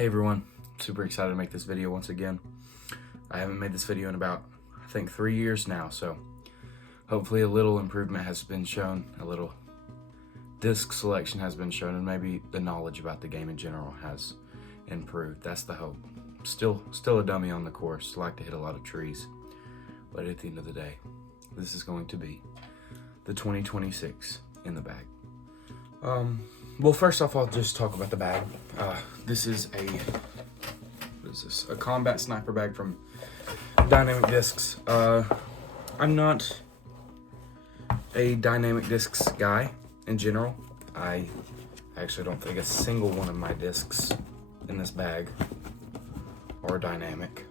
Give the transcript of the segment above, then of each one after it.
Hey everyone, super excited to make this video once again. I haven't made this video in about, I think 3 years now, so hopefully a little improvement has been shown, a little disc selection has been shown, and maybe the knowledge about the game in general has improved. That's the hope. Still a dummy on the course, like to hit a lot of trees, but at the end of the day, this is going to be the 2026 in the bag. Well, first off, I'll just talk about the bag. This is a combat sniper bag from Dynamic Discs. I'm not a Dynamic Discs guy in general. I actually don't think a single one of my discs in this bag are dynamic.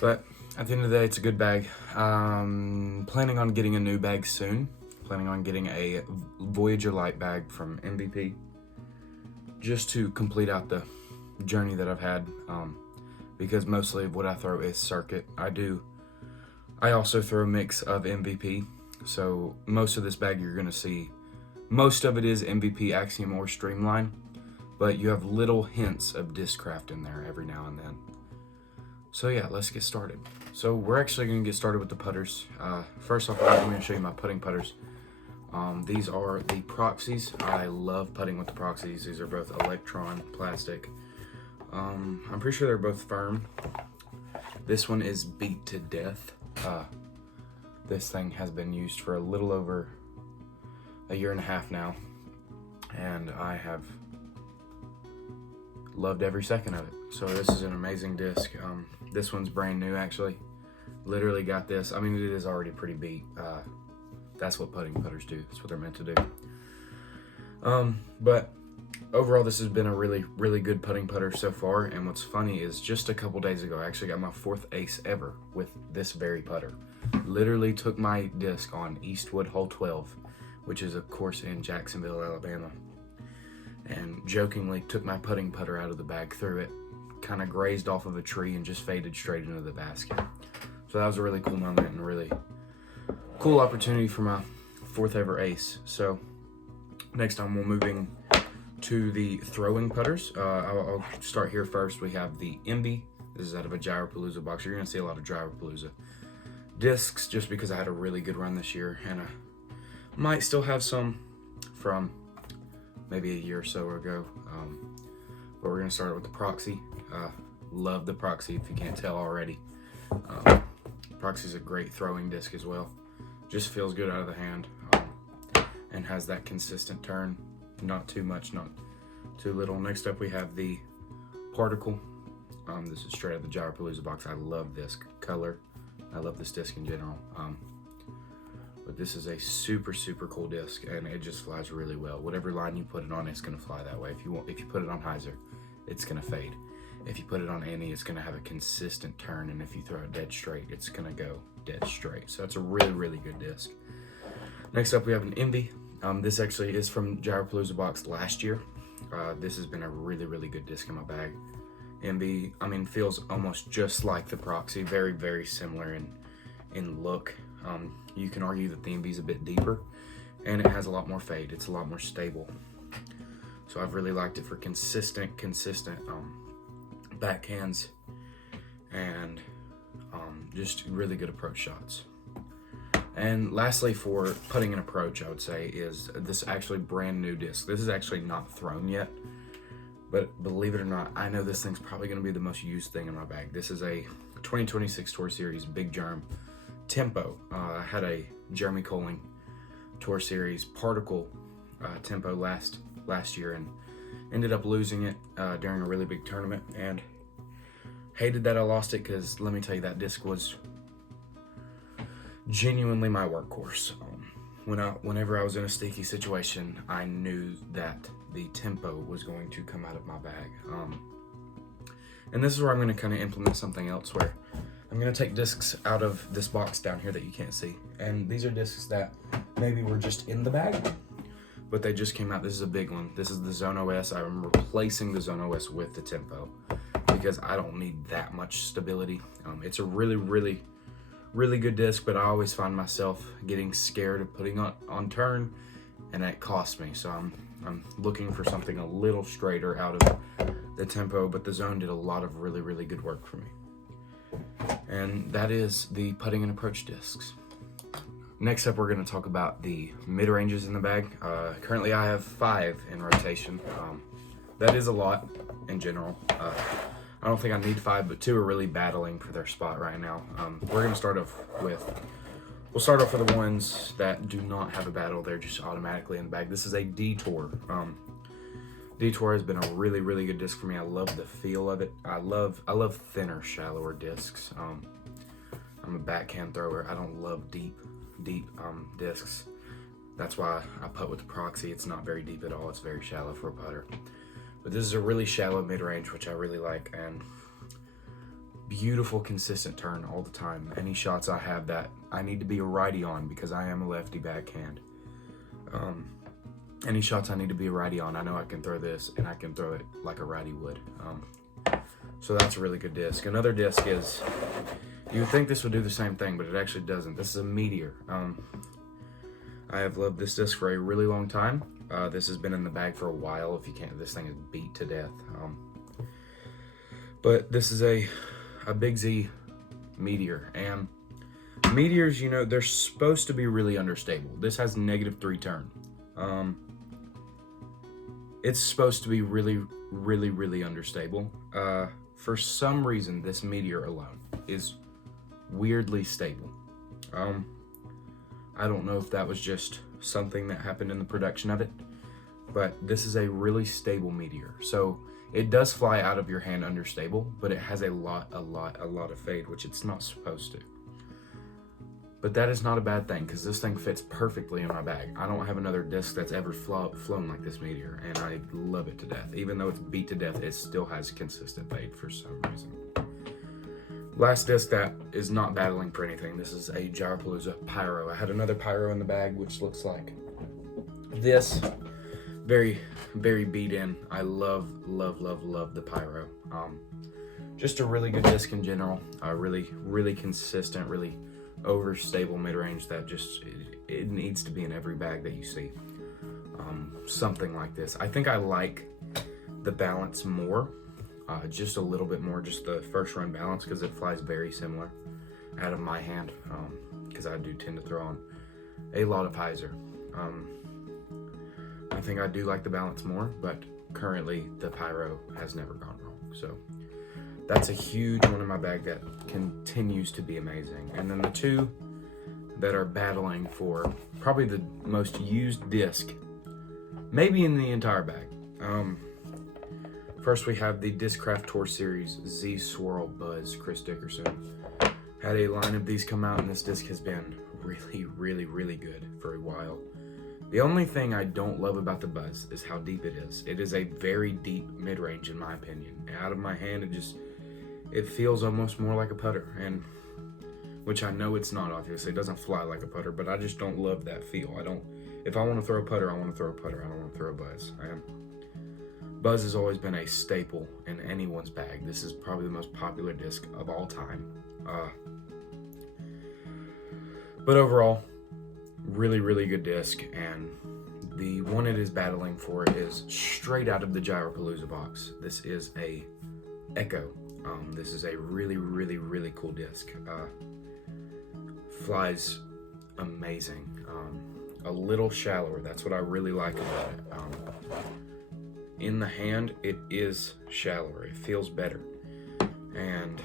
But at the end of the day, it's a good bag. Planning on getting a new bag soon. Planning on getting a Voyager Light bag from MVP just to complete out the journey that I've had, because mostly of what I throw is circuit. I also throw a mix of MVP, so most of this bag you're going to see, most of it is MVP, Axiom, or Streamline, but you have little hints of Discraft in there every now and then. So yeah, let's get started. So we're actually going to get started with the putters. First off, I'm going to show you my putting putters. These are the Proxies. I love putting with the Proxies. These are both Electron plastic. I'm pretty sure they're both firm. This one is beat to death. This thing has been used for a little over a year and a half now, and I have loved every second of it. So this is an amazing disc. This one's brand new, actually. Literally got this. I mean, it is already pretty beat. That's what putting putters do. That's what they're meant to do. But overall, this has been a really good putting putter so far. And what's funny is just a couple days ago, I actually got my 4th ace ever with this very putter. Literally took my disc on Eastwood Hole 12, which is a course in Jacksonville, Alabama. And jokingly took my putting putter out of the bag, threw it, kind of grazed off of a tree, and just faded straight into the basket. So that was a really cool moment and really cool opportunity for my 4th ever ace. So next time we're moving to the throwing putters. I'll start here first. We have the Emby. This is out of a Gyropalooza box. You're gonna see a lot of Gyropalooza discs just because I had a really good run this year, and I might still have some from maybe a year or so ago. But we're gonna start with the Proxy. Love the Proxy if you can't tell already. Proxy is a great throwing disc as well. Just feels good out of the hand, and has that consistent turn. Not too much, not too little. Next up we have the Particle. This is straight out of the Gyropalooza box. I love this color. I love this disc in general. But this is a super cool disc, and it just flies really well. Whatever line you put it on, it's gonna fly that way. If you put it on hyzer, it's gonna fade. If you put it on any, it's gonna have a consistent turn, and if you throw it dead straight, it's gonna go dead straight. So it's a really good disc. Next up, we have an Emby. This actually is from Gyropalooza box last year. This has been a really good disc in my bag. Emby, I mean, feels almost just like the Proxy, very similar in look. You can argue that the Emby's a bit deeper, and it has a lot more fade. It's a lot more stable. So I've really liked it for consistent backhands and just really good approach shots. And lastly, for putting an approach, I would say, is this actually brand new disc. This is actually not thrown yet, but believe it or not, I know this thing's probably going to be the most used thing in my bag. This is a 2026 Tour Series Big Germ Tempo. I had a Jeremy Colling Tour Series Particle Tempo last year, and ended up losing it during a really big tournament, and hated that I lost it, because let me tell you, that disc was genuinely my workhorse. Whenever I was in a sticky situation, I knew that the Tempo was going to come out of my bag. And this is where I'm going to kind of implement something else, where I'm going to take discs out of this box down here that you can't see. And these are discs that maybe were just in the bag, but they just came out. This is a big one. This is the Zone OS. I'm replacing the Zone OS with the Tempo because I don't need that much stability. It's a really good disc, but I always find myself getting scared of putting on turn, and that costs me. So I'm I'm looking for something a little straighter out of the tempo, but the Zone did a lot of really, really good work for me. And that is the putting and approach discs. Next up, we're going to talk about the mid-ranges in the bag. Currently, I have 5 in rotation. That is a lot in general. I don't think I need 5, but 2 are really battling for their spot right now. We're going to start off with, we'll start off with the ones that do not have a battle. They're just automatically in the bag. This is a Detour. Detour has been a really, really good disc for me. I love the feel of it. I love thinner, shallower discs. I'm a backhand thrower. I don't love deep discs. That's why I putt with the Proxy. It's not very deep at all. It's very shallow for a putter. But this is a really shallow mid-range, which I really like, and beautiful, consistent turn all the time. Any shots I have that I need to be a righty on because I am a lefty backhand. Any shots I need to be a righty on, I know I can throw this, and I can throw it like a righty would. So that's a really good disc. Another disc is, you would think this would do the same thing, but it actually doesn't. This is a Meteor. I have loved this disc for a really long time. This has been in the bag for a while. If you can't, this thing is beat to death. But this is a Big Z Meteor, and Meteors, you know, they're supposed to be really unstable. This has -3 turn. It's supposed to be really, really, really unstable. For some reason, this Meteor alone is weirdly stable. I don't know if that was just something that happened in the production of it, but this is a really stable Meteor. So it does fly out of your hand unstable, but it has a lot of fade, which it's not supposed to. But that is not a bad thing, because this thing fits perfectly in my bag. I don't have another disc that's ever flown like this Meteor, and I love it to death. Even though it's beat to death, it still has consistent fade for some reason. Last disc that is not battling for anything. This is a Gyropalooza Pyro. I had another Pyro in the bag, which looks like this. Very, very beat in. I love the Pyro. Just a really good disc in general. Really, really consistent, really overstable mid-range that just, it needs to be in every bag that you see. Something like this. I think I like the balance more. Just a little bit more, just the first run balance, because it flies very similar out of my hand, because I do tend to throw on a lot of hyzer. I think I do like the balance more, but currently the Pyro has never gone wrong. So that's a huge one in my bag that continues to be amazing. And then the 2 that are battling for probably the most used disc, maybe in the entire bag. First, we have the Discraft Tour Series Z Swirl Buzz Chris Dickerson. Had a line of these come out, and this disc has been really, really, really good for a while. The only thing I don't love about the Buzz is how deep it is. It is a very deep mid-range, in my opinion. Out of my hand, it feels almost more like a putter, and which I know it's not, obviously. It doesn't fly like a putter, but I just don't love that feel. If I want to throw a putter, I want to throw a putter. I don't want to throw a Buzz. Buzz has always been a staple in anyone's bag. This is probably the most popular disc of all time. But overall, really, really good disc, and the one it is battling for is straight out of the Gyropalooza box. This is a Echo. This is a really, really, really cool disc. Flies amazing. A little shallower. That's what I really like about it. In the hand, it is shallower. It feels better. And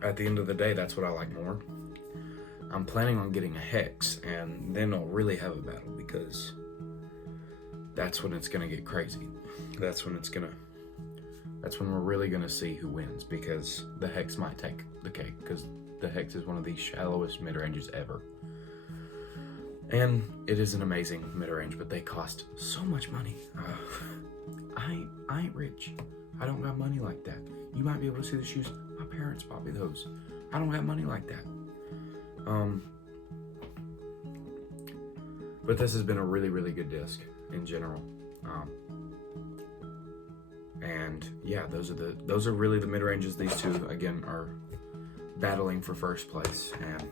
at the end of the day, that's what I like more. I'm planning on getting a Hex, and then I'll really have a battle, because that's when it's gonna get crazy. That's when we're really gonna see who wins, because the Hex might take the cake, because the Hex is one of the shallowest mid-ranges ever. And it is an amazing mid-range, but they cost so much money. I ain't rich. I don't got money like that. You might be able to see the shoes. My parents bought me those. I don't have money like that. But this has been a really, really good disc in general. And yeah, those are really the mid-ranges. These 2 again are battling for first place, and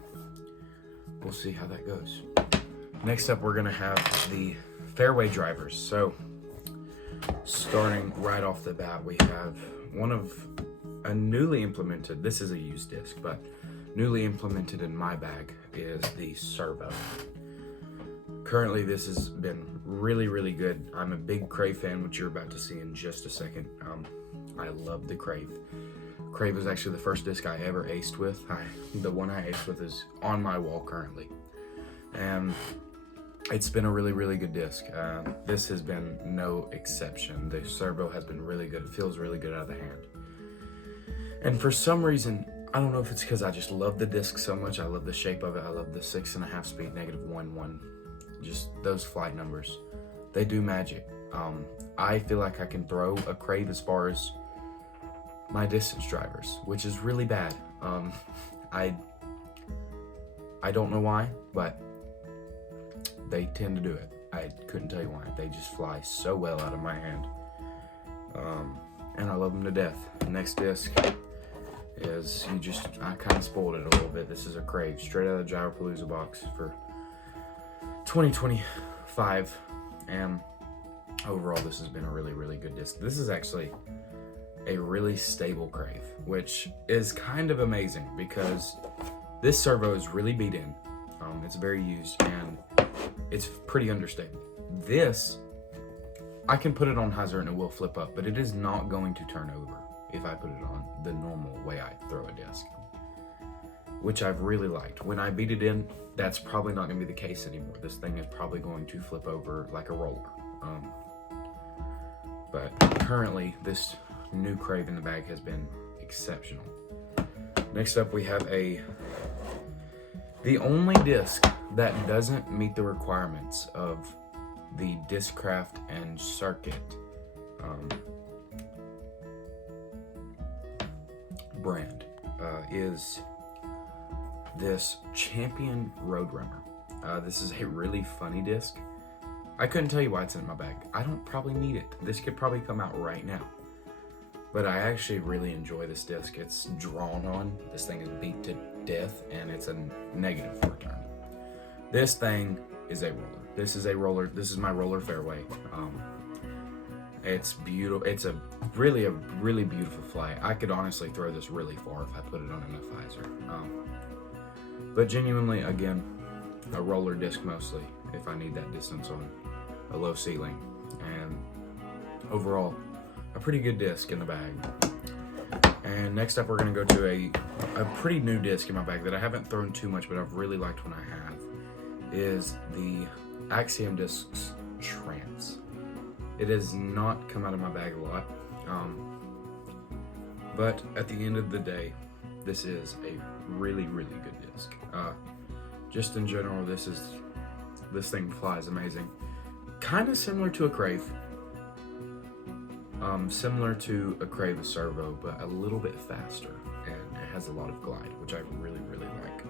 we'll see how that goes. Next up, we're gonna have the fairway drivers. So starting right off the bat, we have one of a newly implemented, this is a used disc, but newly implemented in my bag is the Servo. Currently, this has been really, really good. I'm a big Crave fan, which you're about to see in just a second. I love the Crave. Crave was actually the first disc I ever aced with. The one I aced with is on my wall currently. And it's been a really, really good disc. This has been no exception. The Servo has been really good. It feels really good out of the hand. And for some reason, I don't know if it's because I just love the disc so much. I love the shape of it. I love the 6.5 speed, -1.1. Just those flight numbers. They do magic. I feel like I can throw a Crave as far as my distance drivers, which is really bad. I don't know why, but they tend to do it. I couldn't tell you why. They just fly so well out of my hand. And I love them to death. The next disc is, I kind of spoiled it a little bit. This is a Crave, straight out of the Gyropalooza box for 2025. And overall, this has been a really, really good disc. This is actually a really stable Crave, which is kind of amazing because this Servo is really beat in. It's very used and it's pretty understable. This, I can put it on hyzer and it will flip up, but it is not going to turn over if I put it on the normal way I throw a disc, which I've really liked. When I beat it in, that's probably not gonna be the case anymore. This thing is probably going to flip over like a roller. But currently, this new Crave in the bag has been exceptional. Next up, we have the only disc that doesn't meet the requirements of the Discraft and Circuit brand is this Champion Roadrunner. This is a really funny disc. I couldn't tell you why it's in my bag. I don't probably need it. This could probably come out right now. But I actually really enjoy this disc. It's drawn on. This thing is beat to death, and it's a negative for a turn. This thing is a roller. This is a roller. This is my roller fairway. It's beautiful. It's a really beautiful flight. I could honestly throw this really far if I put it on enough hyzer. But genuinely, again, a roller disc mostly if I need that distance on a low ceiling. And overall, a pretty good disc in the bag. And next up, we're gonna go to a pretty new disc in my bag that I haven't thrown too much, but I've really liked when I have, is the Axiom Discs Trance. It has not come out of my bag a lot, but at the end of the day, this is a really good disc. Just in general, this thing flies amazing. Kind of similar to a Crave. Similar to a Crave Servo, but a little bit faster, and it has a lot of glide, which I really like.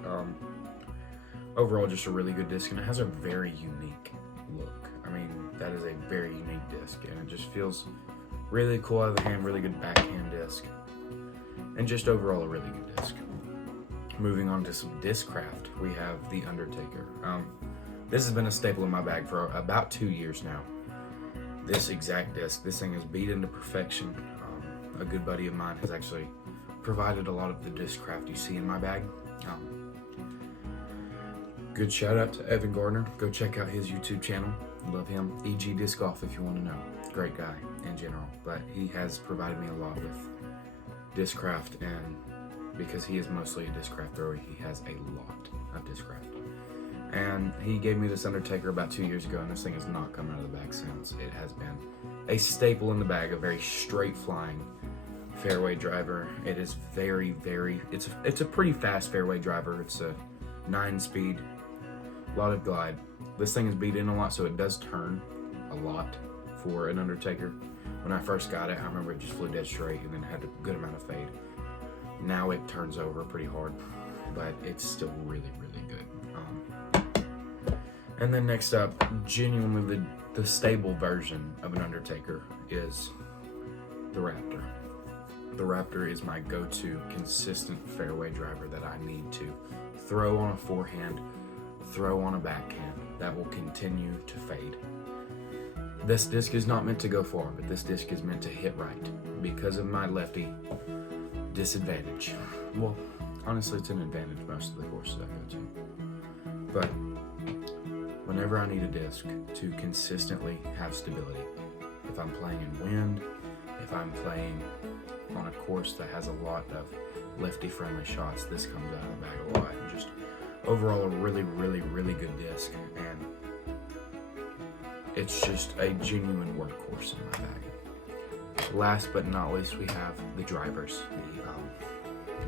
Overall, just a really good disc, and it has a very unique look. I mean, that is a very unique disc, and it just feels really cool out of the hand, really good backhand disc, and just overall a really good disc. Moving on to some Discraft, we have the Undertaker. This has been a staple in my bag for about 2 years now. This exact disc, this thing is beat into perfection. A good buddy of mine has actually provided a lot of the Discraft you see in my bag. Good shout out to Evan Gardner. Go check out his YouTube channel. Love him. EG Disc Golf if you want to know. Great guy in general, but he has provided me a lot with Discraft, and because he is mostly a Discraft thrower, he has a lot of Discraft. And he gave me this Undertaker about 2 years ago, and this thing has not come out of the bag since. It has been a staple in the bag, a very straight flying fairway driver. It is it's a pretty fast fairway driver. It's a 9-speed, a lot of glide. This thing is beat in a lot, so it does turn a lot for an Undertaker. When I first got it, I remember it just flew dead straight and then had a good amount of fade. Now it turns over pretty hard, but it's still really good. And then next up, genuinely the stable version of an Undertaker is the Raptor. The Raptor is my go-to consistent fairway driver that I need to throw on a forehand, throw on a backhand that will continue to fade. This disc is not meant to go far, but this disc is meant to hit right because of my lefty disadvantage. Well, honestly, it's an advantage most of the courses I go to. But whenever I need a disc to consistently have stability, if I'm playing in wind, if I'm playing on a course that has a lot of lefty-friendly shots, this comes out of the bag a lot. And just overall, a really, really, really good disc, and it's just a genuine workhorse in my bag. Last but not least, we have the drivers,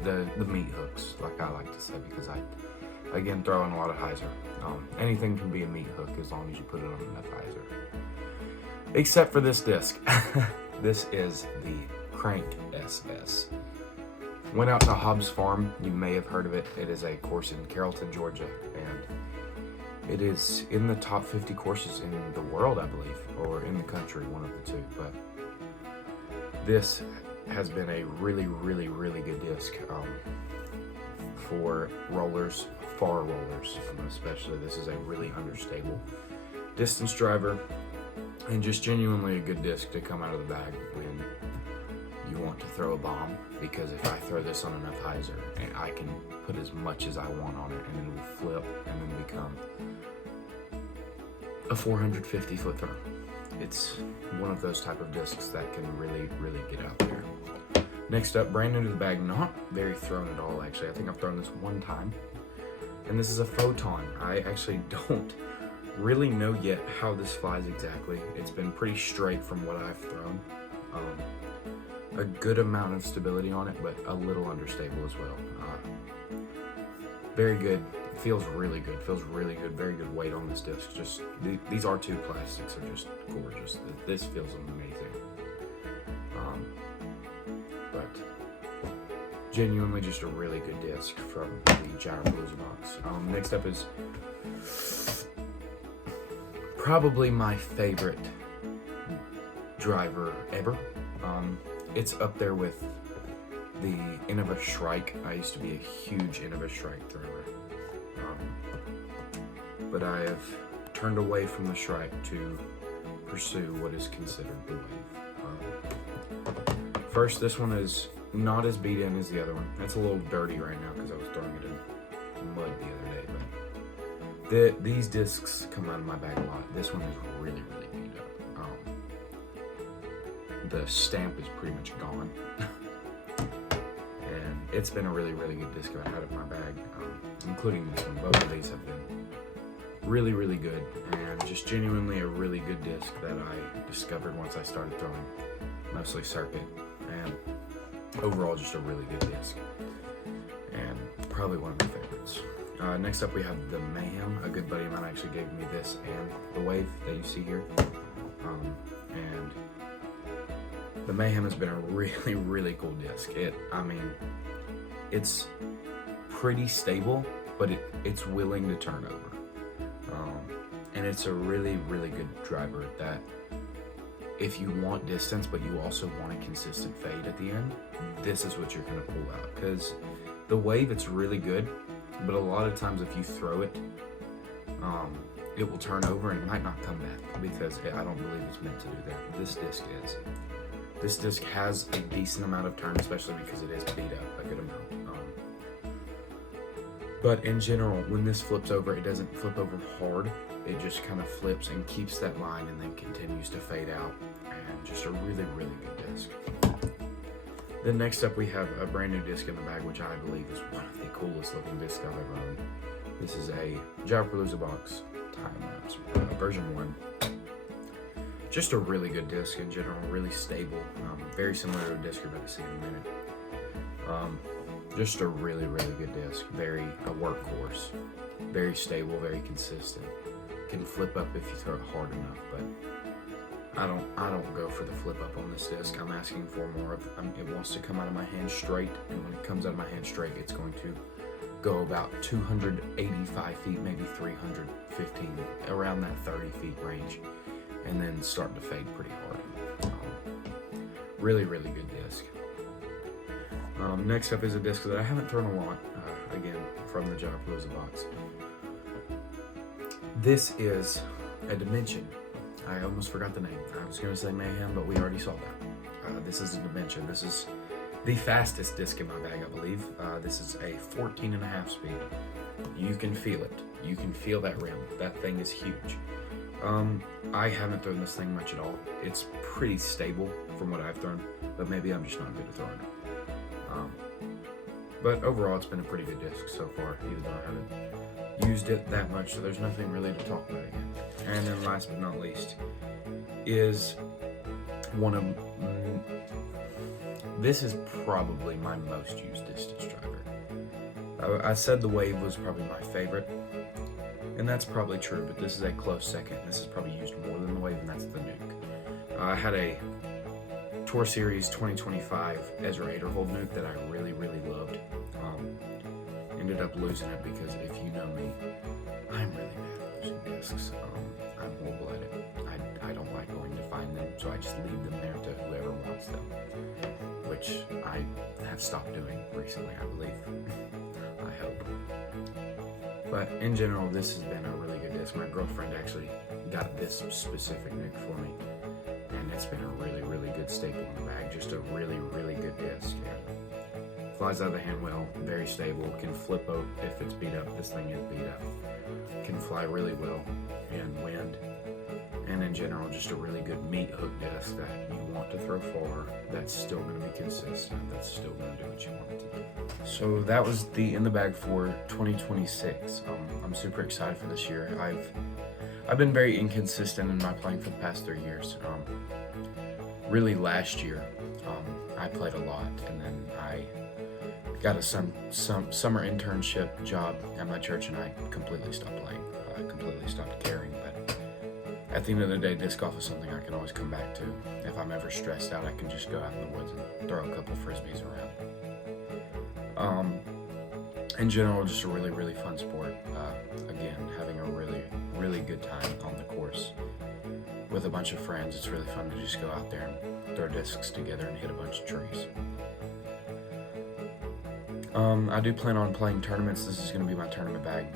the meat hooks, like I like to say, because I, again, throw in a lot of hyzer. Anything can be a meat hook as long as you put it on enough hyzer. Except for this disc. This is the Crank SS. Went out to Hobbs Farm. You may have heard of it. It is a course in Carrollton, Georgia, and it is in the top 50 courses in the world, I believe, or in the country, one of the two. But this has been a really, really, really good disc for rollers, far rollers especially. This is a really understable distance driver, and just genuinely a good disc to come out of the bag when you want to throw a bomb, because if I throw this on enough hyzer, and I can put as much as I want on it, and then it will flip and then become a 450 foot throw. It's one of those type of discs that can really, really get out there. Next up, brand new to the bag, not very thrown at all actually. I think I've thrown this one time, and this is a Photon. I actually don't really know yet how this flies exactly. It's been pretty straight from what I've thrown. A good amount of stability on it, but a little understable as well. Very good. It feels really good. Feels really good. Very good weight on this disc. Just these R2 plastics are just gorgeous. This feels amazing. But genuinely just a really good disc from the Gyropalooza box. Next up is probably my favorite driver ever. It's up there with the Innova Shrike. I used to be a huge Innova Shrike thrower. But I have turned away from the Shrike to pursue what is considered the Wave. First, this one is not as beat in as the other one. It's a little dirty right now because I was throwing it in mud the other day. But these discs come out of my bag a lot. This one is really, really beat up. The stamp is pretty much gone. And it's been a really, really good disc I've had in my bag, including this one. Both of these have been really, really good, and just genuinely a really good disc that I discovered once I started throwing mostly circuit, and overall just a really good disc, and probably one of my favorites. Next up we have the Mayhem. A good buddy of mine actually gave me this and the Wave that you see here, and the Mayhem has been a really, really cool disc. It's pretty stable, but it's willing to turn over. And it's a really, really good driver that if you want distance, but you also want a consistent fade at the end, this is what you're gonna pull out. Because the Wave, it's really good, but a lot of times if you throw it, it will turn over and it might not come back because I don't believe it's meant to do that. This disc is. This disc has a decent amount of turn, especially because it is beat up a good amount. But in general, when this flips over, it doesn't flip over hard. It just kind of flips and keeps that line and then continues to fade out. And just a really, really good disc. Then next up we have a brand new disc in the bag, which I believe is one of the coolest looking discs I've ever owned. This is a Gyropalooza box time-lapse version 1. Just a really good disc in general, really stable. Very similar to a disc you're about to see in a minute. Just a really, really good disc. A workhorse. Very stable, very consistent. Can flip up if you throw it hard enough, but I don't go for the flip up on this disc. I'm asking for more of, it wants to come out of my hand straight, and when it comes out of my hand straight, it's going to go about 285 feet, maybe 315, around that 30 feet range, and then start to fade pretty hard. Really, really good disc. Next up is a disc that I haven't thrown a lot, again, from the Gyropalooza box. This is a Dimension. I almost forgot the name. I was going to say Mayhem, but we already saw that. This is an adventure. This is the fastest disc in my bag, I believe. This is a 14.5 speed. You can feel it. You can feel that rim. That thing is huge. I haven't thrown this thing much at all. It's pretty stable from what I've thrown, but maybe I'm just not good at throwing it. But overall, it's been a pretty good disc so far, even though I haven't used it that much, so there's nothing really to talk about yet. And then last but not least is one of... this is probably my most used distance driver. I said the Wave was probably my favorite, and that's probably true, but this is a close second. This is probably used more than the Wave, and that's the Nuke. I had a Tour Series 2025 Ezra Aderhold Nuke that I really, really loved. Ended up losing it because if you know me, I'm really bad at losing discs. I'm horrible at it. I don't like going to find them, so I just leave them there to whoever wants them, which I have stopped doing recently, I believe. I hope. But in general, this has been a really good disc. My girlfriend actually got this specific Nuke for me, and it's been a really, really good staple in the bag. Just a really, really good disc. Yeah. Flies out of the hand well, very stable, can flip out if it's beat up. This thing is beat up. Can fly really well in wind. And in general, just a really good meat hook disc that you want to throw far, that's still going to be consistent, that's still going to do what you want it to do. So that was the In the Bag for 2026. I'm super excited for this year. I've been very inconsistent in my playing for the past 3 years. Really last year, I played a lot, and then I got a summer internship job at my church, and I completely stopped playing. I completely stopped caring, but at the end of the day, disc golf is something I can always come back to. If I'm ever stressed out, I can just go out in the woods and throw a couple frisbees around. In general, just a really, really fun sport. Again, having a really, really good time on the course with a bunch of friends. It's really fun to just go out there and throw discs together and hit a bunch of trees. I do plan on playing tournaments. This is going to be my tournament bag.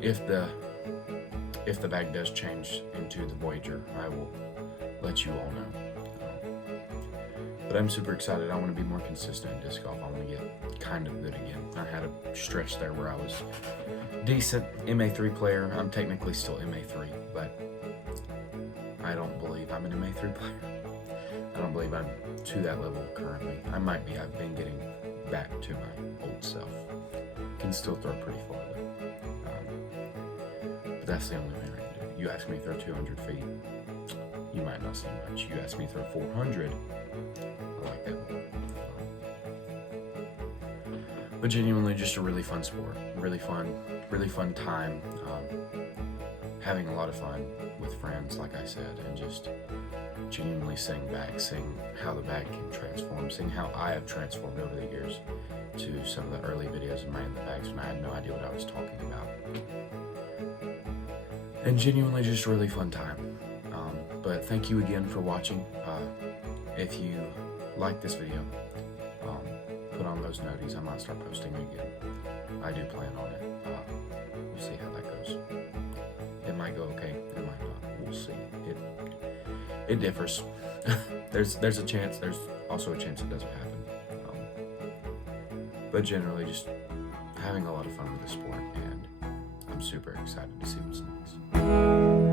If the bag does change into the Voyager, I will let you all know. But I'm super excited. I want to be more consistent in disc golf. I want to get kind of good again. I had a stretch there where I was decent MA3 player. I'm technically still MA3, but I don't believe I'm an MA3 player. I don't believe I'm to that level currently. I might be. I've been getting back to my old self. Can still throw pretty far though. But that's the only thing I can do. You ask me to throw 200 feet, you might not see much. You ask me to throw 400, I like that more. But genuinely just a really fun sport. Really fun time. Having a lot of fun with friends, like I said, and just genuinely seeing how the bag can transform, seeing how I have transformed over the years to some of the early videos of my In the Bags when I had no idea what I was talking about. And genuinely just a really fun time. But thank you again for watching. If you like this video, put on those noties. I might start posting again. I do plan on it. We'll see how that goes. It might go okay, it might not. We'll see. It differs. There's a chance. There's also a chance it doesn't happen. But generally, just having a lot of fun with the sport, and I'm super excited to see what's next.